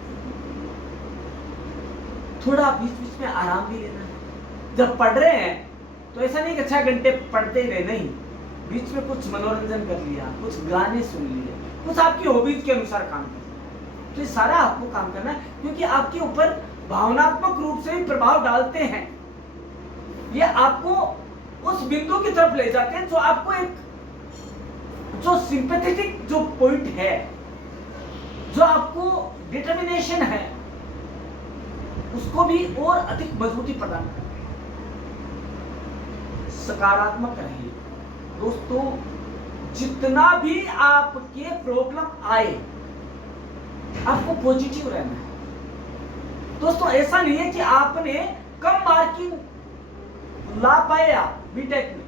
थोड़ा बीच बीच में आराम भी लेना है। जब पढ़ रहे हैं तो ऐसा नहीं कि 6 घंटे पढ़ते ही रहे, नहीं, बीच में कुछ मनोरंजन कर लिया, कुछ गाने सुन लिए, कुछ आपकी हॉबीज के अनुसार काम कर। तो ये सारा आपको काम करना है, क्योंकि आपके ऊपर भावनात्मक रूप से भी प्रभाव डालते हैं। ये आपको उस बिंदु की तरफ ले जाते हैं जो आपको एक जो सिंपैथेटिक जो पॉइंट है, जो आपको डिटर्मिनेशन है, उसको भी और अधिक मजबूती प्रदान करते हैं। सकारात्मक रहिए दोस्तों। जितना भी आपके प्रॉब्लम आए, आपको पॉजिटिव रहना है दोस्तों। ऐसा नहीं है कि आपने कम मार्किंग ला पाए आप बीटेक में,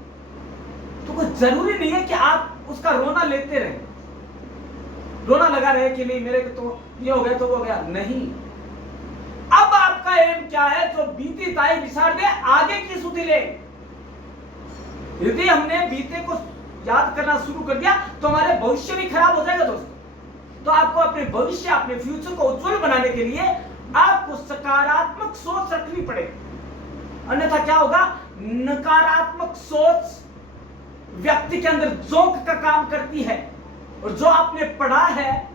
तो कोई जरूरी नहीं है कि आप उसका रोना लेते रहे, रोना लगा रहे कि नहीं मेरे को तो ये हो गया तो वो हो गया, नहीं। अब आपका एम क्या है? जो बीती ताई बिसार दे, आगे की सुधी ले। यदि हमने बीते को याद करना शुरू कर दिया तो हमारे भविष्य भी खराब हो जाएगा दोस्तों। तो आपको अपने भविष्य, अपने फ्यूचर को उज्जवल बनाने के लिए आपको सकारात्मक सोच रखनी पड़ेगी, अन्यथा क्या होगा? नकारात्मक सोच व्यक्ति के अंदर जोंक का काम करती है, और जो आपने पढ़ा है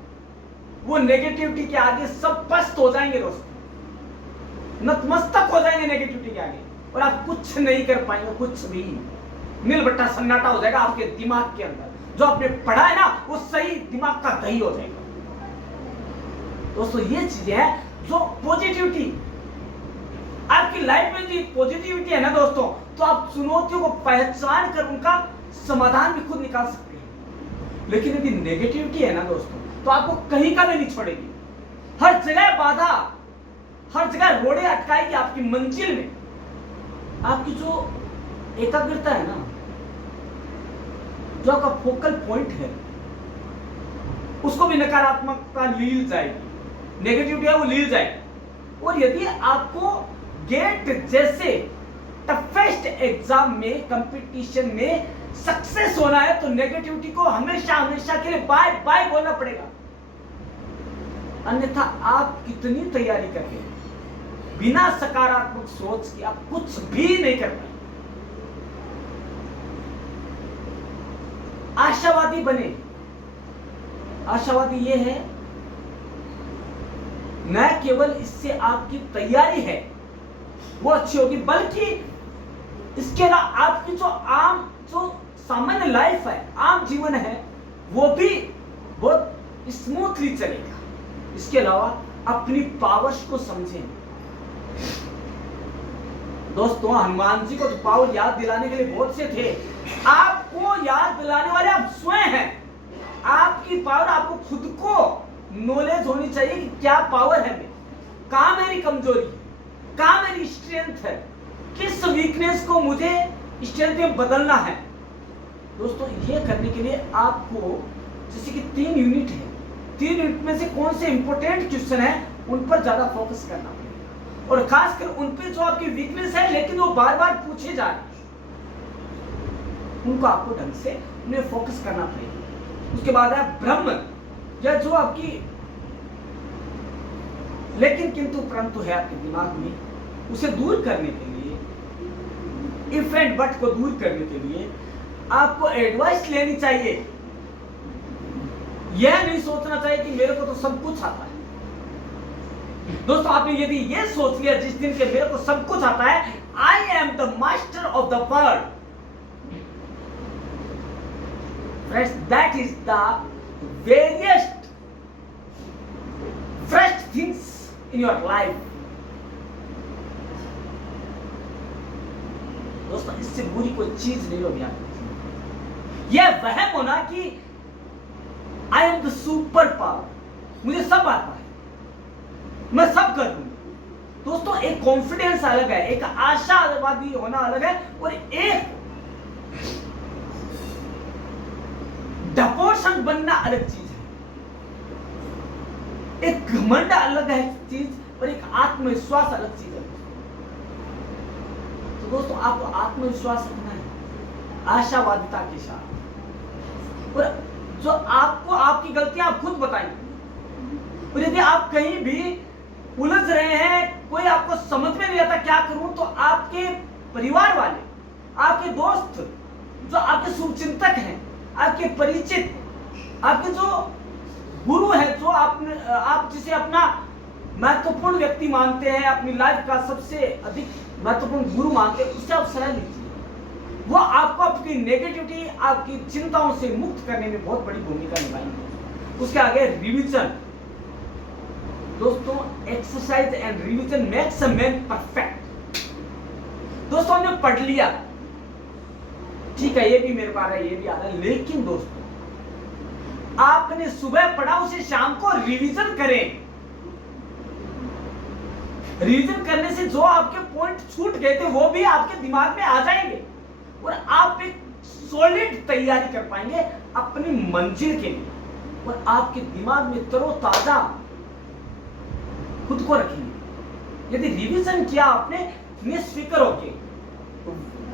वो नेगेटिविटी के आगे सब पस्त हो जाएंगे दोस्तों, नतमस्तक हो जाएंगे नेगेटिविटी के आगे, और आप कुछ नहीं कर पाएंगे, कुछ भी। नीलबट्टा सन्नाटा हो जाएगा आपके दिमाग के अंदर। जो आपने पढ़ा है ना, वो सही दिमाग का दही हो जाएगा दोस्तों। ये चीजें हैं जो पॉजिटिविटी आपकी लाइफ में, जो पॉजिटिविटी है ना दोस्तों, तो आप चुनौतियों को पहचान कर उनका समाधान भी खुद निकाल सकते हैं। लेकिन यदि नेगेटिविटी है ना दोस्तों, तो आपको कहीं का भी नहीं छोड़ेगी, हर जगह बाधा, हर जगह रोड़े अटकाएगी आपकी मंजिल में। आपकी जो एकाग्रता है ना, जो आपका फोकल पॉइंट है, उसको भी नकारात्मकता लील जाएगी, नेगेटिविटी है वो लील जाएगी। और यदि आपको गेट जैसे टफेस्ट एग्जाम में, कंपटीशन में सक्सेस होना है, तो नेगेटिविटी को हमेशा हमेशा के लिए बाय बाय बोलना पड़ेगा। अन्यथा आप कितनी तैयारी करके बिना सकारात्मक सोच के आप कुछ भी नहीं कर पाए। आशावादी बने। आशावादी ये है, न केवल इससे आपकी तैयारी है वो अच्छी होगी, बल्कि इसके अलावा आपकी जो सामान्य लाइफ है, आम जीवन है, वो भी बहुत स्मूथली चलेगा। इसके अलावा अपनी पावर्स को समझें। दोस्तों, हनुमान जी को तो पावर याद दिलाने के लिए बहुत से थे, आपको याद दिलाने वाले आप स्वयं हैं। आपकी पावर, आपको खुद को नॉलेज होनी चाहिए कि क्या पावर है, कहां मेरी कमजोरी है, कहां मेरी स्ट्रेंथ है, किस वीकनेस को मुझे स्ट्रेंथ में बदलना है। दोस्तों, ये करने के लिए आपको जैसे कि 3 यूनिट है, 3 यूनिट में से कौन से इंपॉर्टेंट क्वेश्चन है उन पर ज्यादा फोकस करना पड़ेगा, और खासकर उन पे जो आपकी वीकनेस है लेकिन वो बार बार पूछे जा रहे, उनको आपको ढंग से उन्हें फोकस करना पड़ेगा। उसके बाद है ब्रह्म, या जो आपकी लेकिन किंतु परंतु है आपके दिमाग में, उसे दूर करने के लिए, इफ एंड बट को दूर करने के लिए आपको एडवाइस लेनी चाहिए। यह नहीं सोचना चाहिए कि मेरे को तो सब कुछ आता है। दोस्तों, आपने यदि यह सोच लिया जिस दिन के मेरे को सब कुछ आता है, I am the master of the world, friends, that is the various fresh things in your life. दोस्तों, इससे बुरी कोई चीज नहीं होगी आपकी। यह वहम होना कि I am the super power, मुझे सब आता है, मैं सब कर दूंगा। दोस्तों, एक कॉन्फिडेंस अलग है, एक आशावादी होना अलग है, और एक डपोषण बनना अलग चीज है। एक घमंड अलग है चीज, और एक आत्मविश्वास अलग चीज है। तो दोस्तों, आपको आत्मविश्वास रखना है आशावादिता के साथ, और जो आपको आपकी गलतियां आप खुद बताएंगे। और यदि आप कहीं भी उलझ रहे हैं, कोई आपको समझ में नहीं आता क्या करूं, तो आपके परिवार वाले, आपके दोस्त, जो आपके शुभचिंतक हैं, आपके परिचित, आपके जो गुरु है, जो आप जिसे अपना महत्वपूर्ण व्यक्ति मानते हैं, अपनी लाइफ का सबसे अधिक महत्वपूर्ण गुरु मानते हैं, उससे आप सलाह लीजिए। वो आपको अपनी नेगेटिविटी, आपकी चिंताओं से मुक्त करने में बहुत बड़ी भूमिका निभाएंगे। उसके आगे रिवीजन। दोस्तों, exercise and revision makes a man perfect. दोस्तों, हमने पढ़ लिया, ठीक है, ये भी मेरे पास है, ये भी आ रहा है, लेकिन दोस्तों, आपने सुबह पढ़ा उसे शाम को रिवीजन करें। रिवीजन करने से जो आपके पॉइंट छूट गए थे वो भी आपके दिमाग में आ जाएंगे, और आप एक सॉलिड तैयारी कर पाएंगे अपनी मंजिल के लिए, और आपके दिमाग में तरोताजा खुद को रखेंगे। यदि रिवीजन किया आपने निष्फिक्र होके,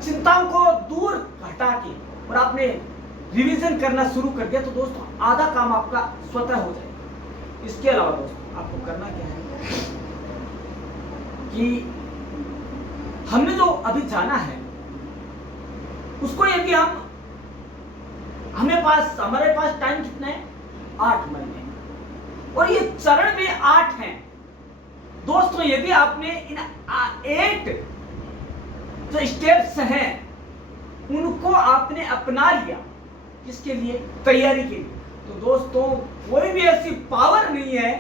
चिंताओं को दूर हटा के, और आपने रिवीजन करना शुरू कर दिया, तो दोस्तों आधा काम आपका स्वतः हो जाएगा। इसके अलावा दोस्तों, आपको करना क्या है कि हमने जो अभी जाना है उसको, यदि हमारे पास टाइम कितना है, 8 महीने, और ये चरण भी 8 हैं। दोस्तों, यदि आपने इन 8 जो स्टेप्स हैं उनको आपने अपना लिया, किसके लिए, तैयारी के लिए, तो दोस्तों कोई भी ऐसी पावर नहीं है,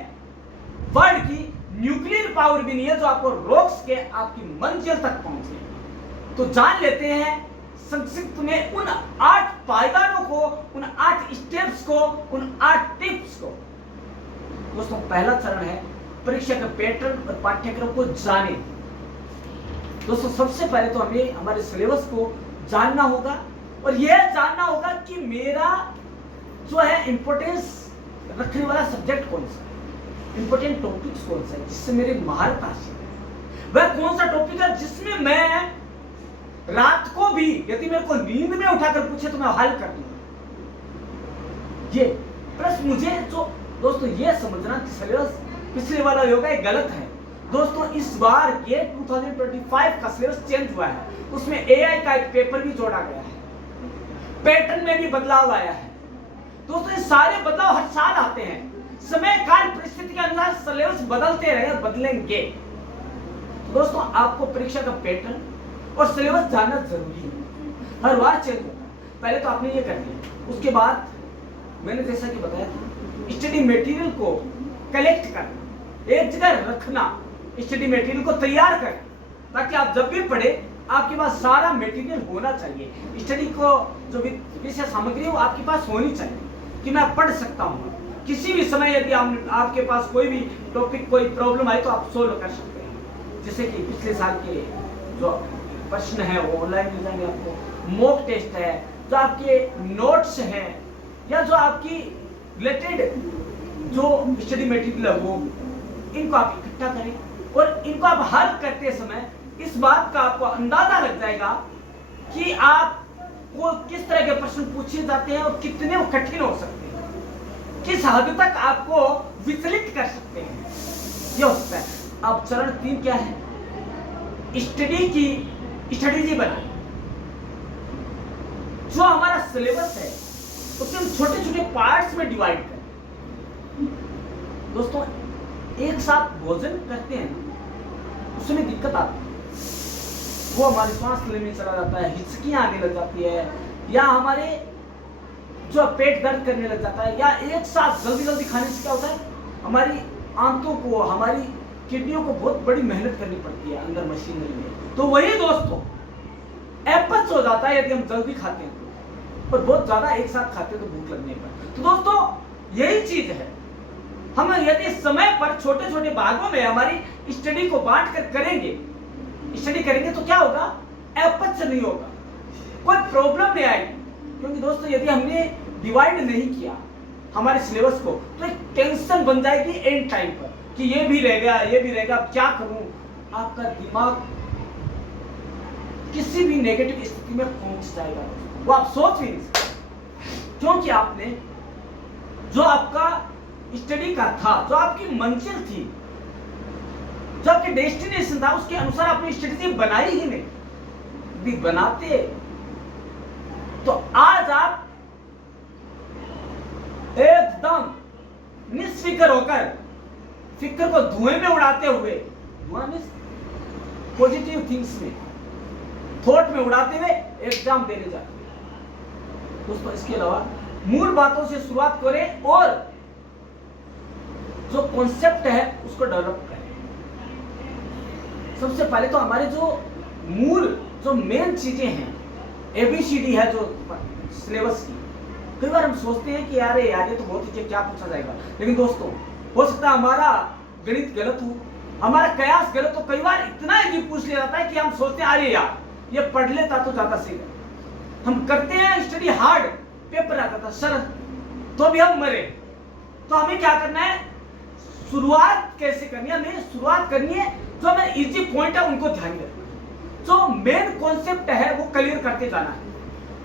वर्ल्ड की न्यूक्लियर पावर भी नहीं है जो आपको रोक सके आपकी मंजिल तक पहुंचे। तो जान लेते हैं संक्षिप्त में उन 8 पायदानों को, उन 8 स्टेप्स को, उन 8 टिप्स को। दोस्तों, पहला चरण है परीक्षा का पैटर्न और पाठ्यक्रम को जाने। दोस्तों, सबसे पहले तो हमें हमारे सिलेबस को जानना होगा, और यह जानना होगा कि मेरा जो है इंपॉर्टेंस रखने वाला सब्जेक्ट कौन सा है, इंपॉर्टेंट टॉपिक्स कौन सा है जिससे मेरी महारत हासिल है, वह कौन सा टॉपिक है जिसमें मैं रात को भी यदि मेरे को नींद में उठाकर पूछे तो मैं हल कर दूंगा। ये प्लस मुझे जो दोस्तों ये समझना कि सिलेबस पिछले वाला योगा ये गलत है। दोस्तों, इस बार ये 2025 का सिलेबस चेंज हुआ है, उसमें AI का एक पेपर भी जोड़ा गया है, पैटर्न में भी बदलाव आया है, दोस्तों ये सारे बदलाव हर साल आते हैं, समय काल परिस्थिति के अनुसार सिलेबस बदलते रहे, बदलेंगे। दोस्तों आपको परीक्षा का पैटर्न और सिलेबस जानना जरूरी है, हर बार चेंज होता है। पहले तो आपने ये कर लिया, उसके बाद मैंने जैसा कि बताया था स्टडी मटेरियल को कलेक्ट करना, एक जगह रखना, स्टडी मटेरियल को तैयार करना, ताकि आप जब भी पढ़े आपके पास सारा मटेरियल होना चाहिए। स्टडी को जो विषय सामग्री है वो आपके पास होनी चाहिए कि मैं पढ़ सकता हूँ। किसी भी समय यदि आपके पास कोई भी टॉपिक, कोई प्रॉब्लम आए तो आप सोल्व कर सकते हैं। जैसे कि पिछले साल के जो प्रश्न है वो ऑनलाइन मिल जाएंगे आपको, मॉक टेस्ट है, जो आपके नोट्स हैं, या जो आपकी रिलेटेड जो स्टडी मटेरियल है वो, इनको आप इकट्ठा करें और इनको आप हल करते समय इस बात का आपको अंदाजा लग जाएगा कि आपको किस तरह के प्रश्न पूछे जाते हैं और कितने कठिन हो सकते हैं, किस हद तक आपको विचलित कर सकते हैं, ये हो सकता है। अब चरण 3 क्या है? स्टडी की स्ट्रेटेजी बनाए। जो हमारा सिलेबस है उसे हम छोटे छोटे पार्ट्स में डिवाइड करें। दोस्तों एक साथ भोजन करते हैं उसमें दिक्कत आती है, वो हमारे सांस लेने में चला जाता है, हिचकियां आने लग जाती है, या हमारे जो पेट दर्द करने लग जाता है, या एक साथ जल्दी जल्दी खाने से क्या होता है, हमारी आंतों को, हमारी किडनियों को बहुत बड़ी मेहनत करनी पड़ती है अंदर मशीनरी में। तो वही दोस्तों एपच हो जाता है यदि हम जल्दी खाते हैं और बहुत ज्यादा एक साथ खाते हैं तो भूख लगने पर। तो दोस्तों यही चीज है, हम यदि समय पर छोटे छोटे भागों में हमारी स्टडी को बांट कर स्टडी करेंगे तो क्या होगा, एपच नहीं होगा, कोई प्रॉब्लम नहीं आएगी। क्योंकि दोस्तों यदि हमने डिवाइड नहीं किया हमारे सिलेबस को तो एक टेंशन बन जाएगी एंड टाइम पर कि ये भी रह गया, ये भी रह गया, अब क्या करूं। आपका दिमाग किसी भी नेगेटिव स्थिति में पहुंच जाएगा, वो आप सोच भी नहीं सकते, क्योंकि आपने जो आपका स्टडी का था, जो आपकी मंजिल थी, जो आपके डेस्टिनेशन था, उसके अनुसार आपने स्ट्रेटेजी बनाई ही नहीं। भी बनाते तो आज आप एकदम निस्फिक्र होकर, फिक्र को धुएं में उड़ाते हुए, धुआं में पॉजिटिव थिंग्स में, थॉट में उड़ाते हुए एग्जाम देने जाते हैं। दोस्तों इसके अलावा मूल बातों से शुरुआत करें और जो कॉन्सेप्ट है उसको डेवलप करें। सबसे पहले तो हमारे जो मूल, जो मेन चीजें हैं, ABCD है जो सिलेबस की, कई बार हम सोचते हैं कि यार ये तो बहुत ही क्या पूछा जाएगा, लेकिन दोस्तों हो सकता है हमारा गणित गलत हो, हमारा कयास गलत हो, कई बार इतना इजी पूछ लिया जाता है कि हम सोचते हैं अरे यार ये पढ़ लेता तो ज्यादा सही है। हम करते हैं स्टडी हार्ड, पेपर आता था सरल, तो भी हम मरे। तो हमें क्या करना है, शुरुआत कैसे करनी है, हमें शुरुआत करनी है, जो हमारे इजी पॉइंट है उनको ध्यान रखना है, जो मेन कॉन्सेप्ट है वो क्लियर करते जाना है।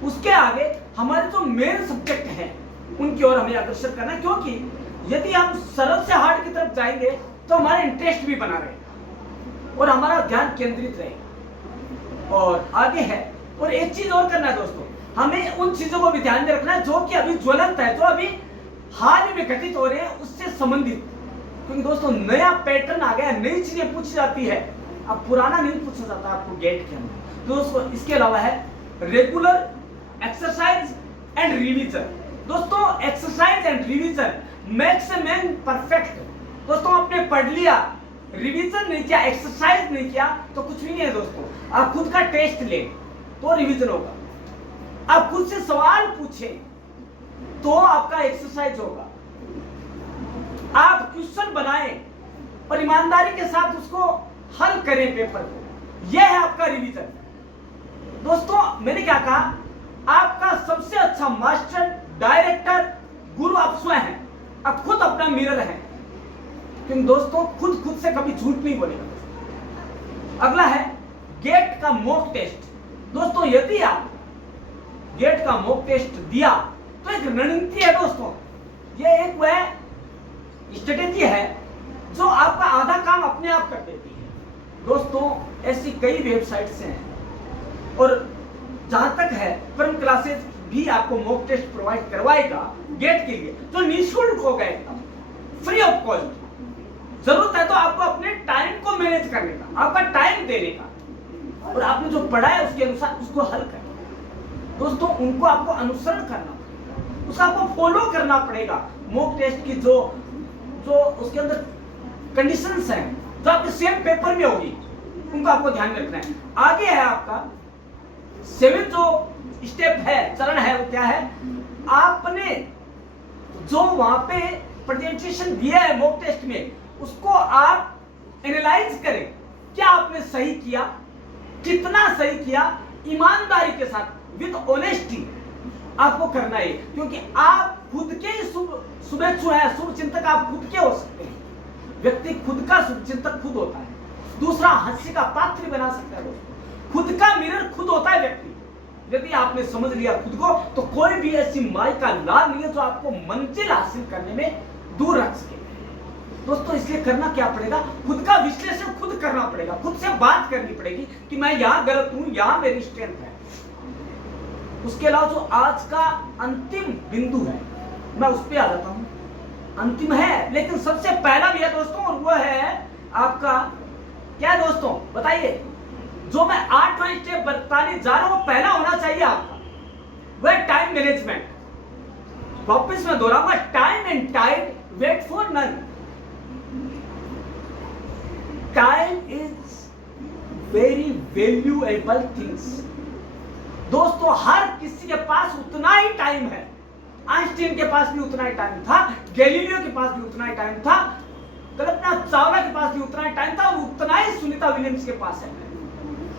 उसके आगे हमारे जो मेन सब्जेक्ट हैं उनकी ओर हमें अग्रसर करना है, क्योंकि यदि हम सरल से हार्ड की तरफ जाएंगे तो हमारा इंटरेस्ट भी बना रहेगा और हमारा ध्यान केंद्रित रहेगा और आगे है। और एक चीज और करना है दोस्तों, हमें उन चीजों को भी ध्यान में रखना है जो कि अभी ज्वलंत है, जो अभी हाल ही में घटित हो रहे हैं उससे संबंधित। क्योंकि दोस्तों नया पैटर्न आ गया, नई चीजें पूछी जाती है, अब पुराना नहीं पूछा जाता आपको गेट के अंदर। तो दोस्तों इसके अलावा है रेगुलर एक्सरसाइज एंड रिवीजन। दोस्तों exercise and revision makes a man perfect. दोस्तों आपने पढ़ लिया, रिवीजन नहीं किया, एक्सरसाइज नहीं किया तो कुछ भी नहीं है दोस्तों। आप खुद का टेस्ट ले तो रिवीजन होगा, आप खुद से सवाल पूछें तो आपका एक्सरसाइज होगा, आप क्वेश्चन बनाएं और ईमानदारी के साथ उसको हल करें पेपर को, यह है आपका रिवीजन। दोस्तों मैंने क्या कहा, आपका सबसे अच्छा मास्टर, डायरेक्टर, गुरु आप स्वयं हैं, आप खुद अपना मिरर हैं। क्योंकि दोस्तों खुद से कभी झूठ नहीं बोलेगा। अगला है गेट का मॉक टेस्ट। दोस्तों यदि आप गेट का मॉक टेस्ट दिया तो एक रणनीति है दोस्तों, ये एक वह स्ट्रेटेजी है जो आपका आधा काम अपने आप कर देती है। दोस्तों ऐसी कई वेबसाइट्स हैं और जहां तक है परम क्लासेस भी आपको मॉक टेस्ट प्रोवाइड करवाएगा गेट के लिए, जो निःशुल्क होगा, एकदम फ्री ऑफ कॉस्ट। जरूरत है तो आपको अपने टाइम को मैनेज करने का, आपका टाइम देने का, और आपने जो पढ़ा है उसके अनुसार उसको हल करना। दोस्तों उनको आपको अनुसरण करना पड़ेगा, उसका आपको फॉलो करना पड़ेगा। मॉक टेस्ट की जो उसके अंदर कंडीशंस हैं जो आपके सेम पेपर में होगी, उनको आपको ध्यान में रखना है। आगे है आपका 7 जो स्टेप है, चरण है, वो क्या है? आपने जो वहां पे प्रेजेंटेशन दिया है मॉक टेस्ट में, उसको आप एनालाइज करें, क्या आपने सही किया, कितना सही किया, ईमानदारी के साथ, विद ऑनेस्टी आपको करना है, क्योंकि आप खुद के ही शुभेच्छु है, शुभ चिंतक आप खुद के हो सकते हैं। व्यक्ति खुद का शुभ चिंतक खुद होता है, दूसरा हास्य का पात्र बना सकता है दोस्तों। खुद का मिरर खुद होता है व्यक्ति। यदि आपने समझ लिया खुद को, तो कोई भी ऐसी माई का लाल नहीं है जो आपको मंजिल हासिल करने में दूर रख सके। दोस्तों इसलिए करना क्या पड़ेगा? खुद का विश्लेषण खुद करना पड़ेगा, खुद से बात करनी पड़ेगी कि मैं यहां गलत हूं, यहां मेरी स्ट्रेंथ है। उसके अलावा जो आज का अंतिम बिंदु है, मैं उस पर आ जाता हूं। अंतिम है लेकिन सबसे पहला भी है दोस्तों, और वो है आपका क्या है दोस्तों? बताइए। जो मैं 8वां स्टेप बताने जा रहा हूं वो पहला होना चाहिए आपका, वह टाइम मैनेजमेंट। वापस मैं दोहराऊंगा, time and tide wait for none. Time is very valuable things. दोस्तों हर किसी के पास उतना ही टाइम है। आइंस्टीन के पास भी उतना ही टाइम था, गैलीलियो के पास भी उतना ही टाइम था, कल्पना चावला के पास भी उतना ही टाइम था, और उतना ही सुनीता विलियम्स के पास है,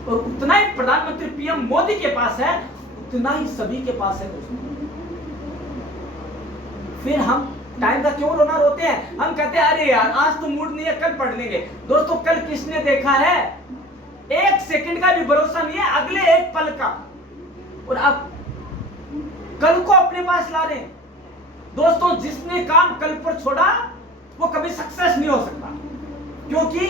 और उतना ही प्रधानमंत्री पीएम मोदी के पास है, उतना ही सभी के पास है दोस्तों। फिर हम टाइम का क्यों रोना रोते हैं? हम कहते हैं अरे यार आज तो मूड नहीं है, कल पढ़ लेंगे। दोस्तों कल किसने देखा है? 1 सेकंड का भी भरोसा नहीं है, अगले एक पल का, और आप कल को अपने पास ला रहे हैं। दोस्तों जिसने काम कल पर छोड़ा वो कभी सक्सेस नहीं हो सकता, क्योंकि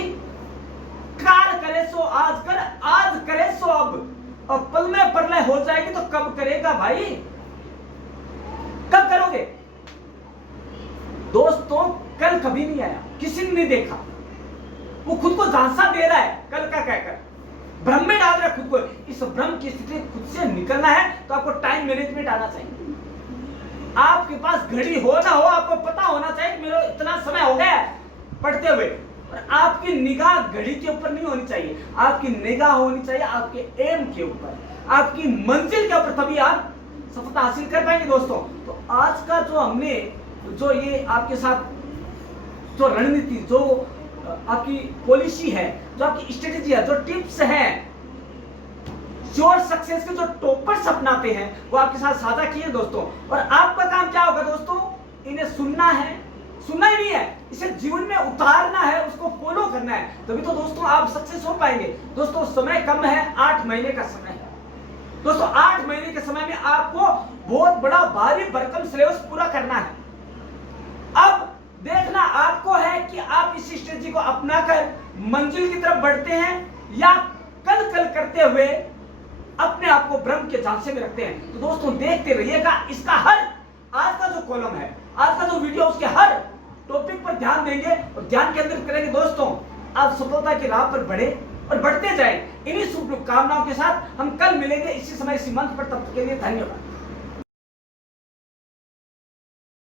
काल करे सो आज कर, आज करे सो अब, और पल में प्रलय हो जाएगी तो कब करेगा भाई? कब करोगे? दोस्तों कल कभी नहीं आया, किसी ने नहीं देखा, वो खुद को झांसा दे रहा है कल का कहकर, भ्रम में डाल रहा है खुद को। इस भ्रम की स्थिति खुद से निकलना है तो आपको टाइम मैनेजमेंट आना चाहिए। आपके पास घड़ी हो ना हो, आपको पता होना चाहिए कि मेरा इतना समय हो गया पढ़ते हुए, और आपकी निगाह घड़ी के ऊपर नहीं होनी चाहिए, आपकी निगाह होनी चाहिए आपके एम के ऊपर, आपकी मंजिल के ऊपर, तभी आप सफलता हासिल कर पाएंगे दोस्तों। तो आज का जो हमने जो ये आपके साथ जो रणनीति, जो आपकी पॉलिसी है, जो आपकी स्ट्रेटेजी है, जो टिप्स हैं, श्योर सक्सेस के जो टॉपर्स अपनाते हैं, वो आपके साथ साझा किए दोस्तों। और आपका काम क्या होगा दोस्तों? इन्हें सुनना है, सुनना ही नहीं है, इसे जीवन में उतारना है, उसको फॉलो करना है, तभी तो दोस्तों आप सक्सेस हो पाएंगे। दोस्तों समय कम है, 8 महीने का समय है दोस्तों। 8 महीने के समय में आपको बहुत बड़ा भारी भरकम सिलेबस पूरा करना है। अब देखना आपको है कि आप इस स्ट्रेटजी को अपनाकर मंजिल की तरफ बढ़ते हैं या कल करते हुए अपने आप को भ्रम के झांसे में रखते हैं। तो दोस्तों देखते रहिएगा, इसका हर आज का जो कॉलम है, आज का जो वीडियो, उसके हर टॉपिक पर ध्यान देंगे और ध्यान केंद्रित करेंगे दोस्तों। आप सफलता की राह पर बढ़े और बढ़ते जाएं। इन्हीं शुभकामनाओं के साथ हम कल मिलेंगे इसी समय इसी मंच पर। तब तक के लिए धन्यवाद।